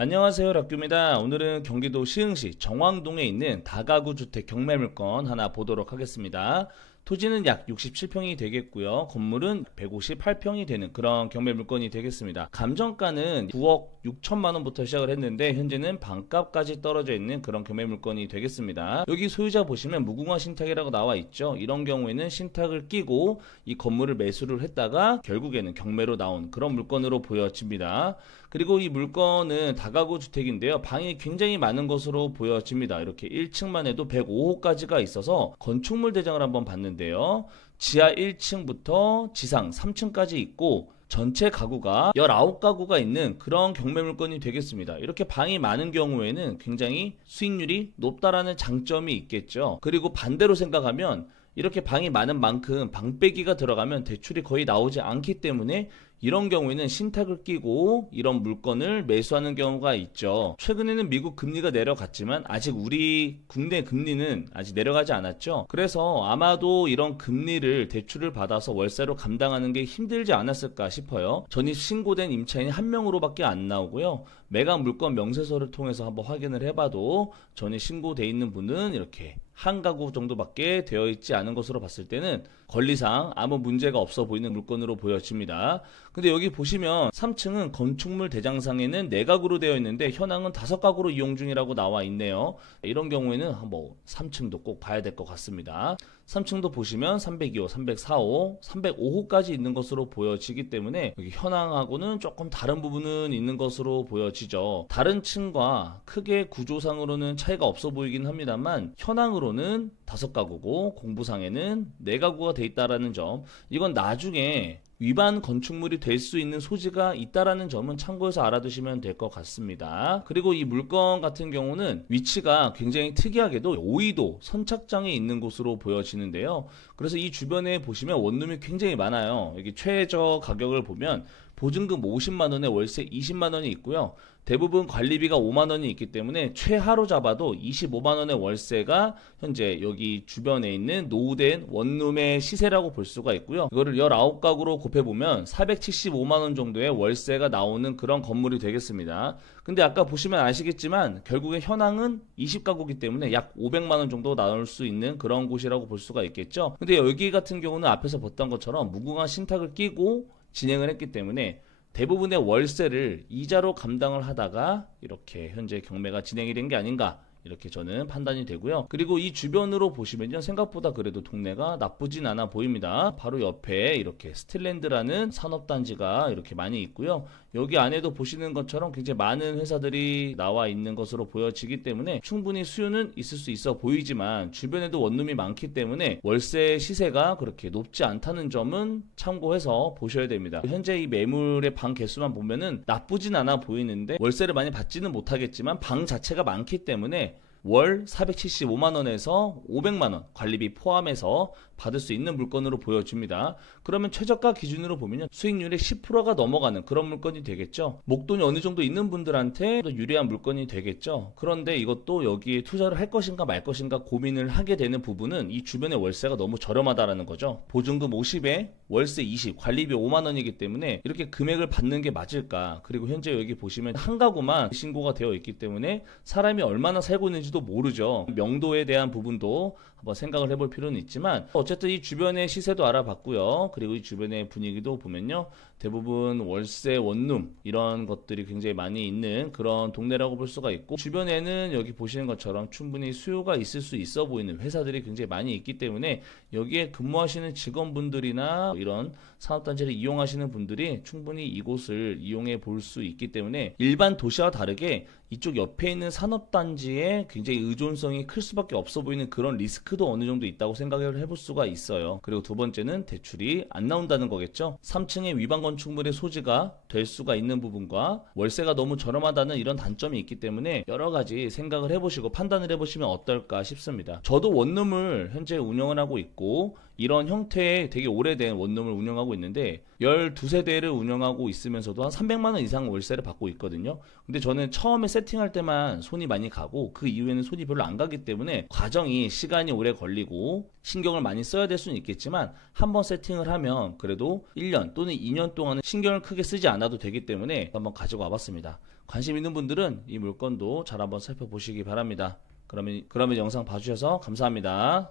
안녕하세요, 락규입니다. 오늘은 경기도 시흥시 정왕동에 있는 다가구 주택 경매물건 하나 보도록 하겠습니다. 토지는 약 67평이 되겠고요. 건물은 158평이 되는 그런 경매물건이 되겠습니다. 감정가는 9억 6천만 원부터 시작을 했는데 현재는 반값까지 떨어져 있는 그런 경매물건이 되겠습니다. 여기 소유자 보시면 무궁화 신탁이라고 나와 있죠. 이런 경우에는 신탁을 끼고 이 건물을 매수를 했다가 결국에는 경매로 나온 그런 물건으로 보여집니다. 그리고 이 물건은 다가구 주택인데요. 방이 굉장히 많은 것으로 보여집니다. 이렇게 1층만 해도 105호까지가 있어서 건축물 대장을 한번 봤는데요. 지하 1층부터 지상 3층까지 있고 전체 가구가 19가구가 있는 그런 경매 물건이 되겠습니다. 이렇게 방이 많은 경우에는 굉장히 수익률이 높다라는 장점이 있겠죠. 그리고 반대로 생각하면 이렇게 방이 많은 만큼 방빼기가 들어가면 대출이 거의 나오지 않기 때문에 이런 경우에는 신탁을 끼고 이런 물건을 매수하는 경우가 있죠. 최근에는 미국 금리가 내려갔지만 아직 우리 국내 금리는 아직 내려가지 않았죠. 그래서 아마도 이런 금리를 대출을 받아서 월세로 감당하는 게 힘들지 않았을까 싶어요. 전입 신고된 임차인이 한 명으로밖에 안 나오고요. 매각 물건 명세서를 통해서 한번 확인을 해봐도 전입 신고돼 있는 분은 이렇게 한 가구 정도밖에 되어 있지 않은 것으로 봤을 때는 권리상 아무 문제가 없어 보이는 물건으로 보여집니다. 근데 여기 보시면 3층은 건축물 대장상에는 4가구로 되어 있는데 현황은 5가구로 이용 중이라고 나와 있네요. 이런 경우에는 3층도 꼭 봐야 될 것 같습니다. 3층도 보시면 302호, 304호, 305호까지 있는 것으로 보여지기 때문에 여기 현황하고는 조금 다른 부분은 있는 것으로 보여지죠. 다른 층과 크게 구조상으로는 차이가 없어 보이긴 합니다만 현황으로는 5가구고 공부상에는 4가구가 돼 있다라는 점, 이건 나중에 위반 건축물이 될 수 있는 소지가 있다라는 점은 참고해서 알아두시면 될 것 같습니다. 그리고 이 물건 같은 경우는 위치가 굉장히 특이하게도 5위도 선착장에 있는 곳으로 보여지는데요. 그래서 이 주변에 보시면 원룸이 굉장히 많아요. 여기 최저 가격을 보면 보증금 50만원에 월세 20만원이 있고요. 대부분 관리비가 5만원이 있기 때문에 최하로 잡아도 25만원의 월세가 현재 여기 주변에 있는 노후된 원룸의 시세라고 볼 수가 있고요. 이거를 19가구로 곱해보면 475만원 정도의 월세가 나오는 그런 건물이 되겠습니다. 근데 아까 보시면 아시겠지만 결국에 현황은 20가구이기 때문에 약 500만원 정도 나올 수 있는 그런 곳이라고 볼 수가 있겠죠. 근데 여기 같은 경우는 앞에서 봤던 것처럼 무궁화 신탁을 끼고 진행을 했기 때문에 대부분의 월세를 이자로 감당을 하다가 이렇게 현재 경매가 진행이 된 게 아닌가, 이렇게 저는 판단이 되고요. 그리고 이 주변으로 보시면요, 생각보다 그래도 동네가 나쁘진 않아 보입니다. 바로 옆에 이렇게 스틸랜드라는 산업단지가 이렇게 많이 있고요. 여기 안에도 보시는 것처럼 굉장히 많은 회사들이 나와 있는 것으로 보여지기 때문에 충분히 수요는 있을 수 있어 보이지만 주변에도 원룸이 많기 때문에 월세 시세가 그렇게 높지 않다는 점은 참고해서 보셔야 됩니다. 현재 이 매물의 방 개수만 보면은 나쁘진 않아 보이는데 월세를 많이 받지는 못하겠지만 방 자체가 많기 때문에 월 475만원에서 500만원 관리비 포함해서 받을 수 있는 물건으로 보여집니다. 그러면 최저가 기준으로 보면 수익률의 10%가 넘어가는 그런 물건이 되겠죠. 목돈이 어느 정도 있는 분들한테 유리한 물건이 되겠죠. 그런데 이것도 여기에 투자를 할 것인가 말 것인가 고민을 하게 되는 부분은 이 주변의 월세가 너무 저렴하다라는 거죠. 보증금 50에 월세 20, 관리비 5만원이기 때문에 이렇게 금액을 받는 게 맞을까. 그리고 현재 여기 보시면 한 가구만 신고가 되어 있기 때문에 사람이 얼마나 살고 있는지도 모르죠. 명도에 대한 부분도 한번 생각을 해볼 필요는 있지만 어쨌든 이 주변의 시세도 알아봤고요. 그리고 이 주변의 분위기도 보면요, 대부분 월세 원룸 이런 것들이 굉장히 많이 있는 그런 동네라고 볼 수가 있고, 주변에는 여기 보시는 것처럼 충분히 수요가 있을 수 있어 보이는 회사들이 굉장히 많이 있기 때문에 여기에 근무하시는 직원분들이나 이런 산업단지를 이용하시는 분들이 충분히 이곳을 이용해 볼 수 있기 때문에 일반 도시와 다르게 이쪽 옆에 있는 산업단지에 굉장히 의존성이 클 수밖에 없어 보이는 그런 리스크도 어느 정도 있다고 생각을 해볼 수가 있어요. 그리고 두 번째는 대출이 안 나온다는 거겠죠. 3층의 위반 건축물의 소지가 될 수가 있는 부분과 월세가 너무 저렴하다는 이런 단점이 있기 때문에 여러 가지 생각을 해보시고 판단을 해보시면 어떨까 싶습니다. 저도 원룸을 현재 운영을 하고 있고 이런 형태의 되게 오래된 원룸을 운영하고 있는데 12세대를 운영하고 있으면서도 한 300만 원 이상 월세를 받고 있거든요. 근데 저는 처음에 세팅할 때만 손이 많이 가고 그 이후에는 손이 별로 안 가기 때문에 과정이 시간이 오래 걸리고 신경을 많이 써야 될 수는 있겠지만 한번 세팅을 하면 그래도 1년 또는 2년 동안은 신경을 크게 쓰지 않아도 되기 때문에 한번 가지고 와봤습니다. 관심 있는 분들은 이 물건도 잘 한번 살펴보시기 바랍니다. 그러면 영상 봐주셔서 감사합니다.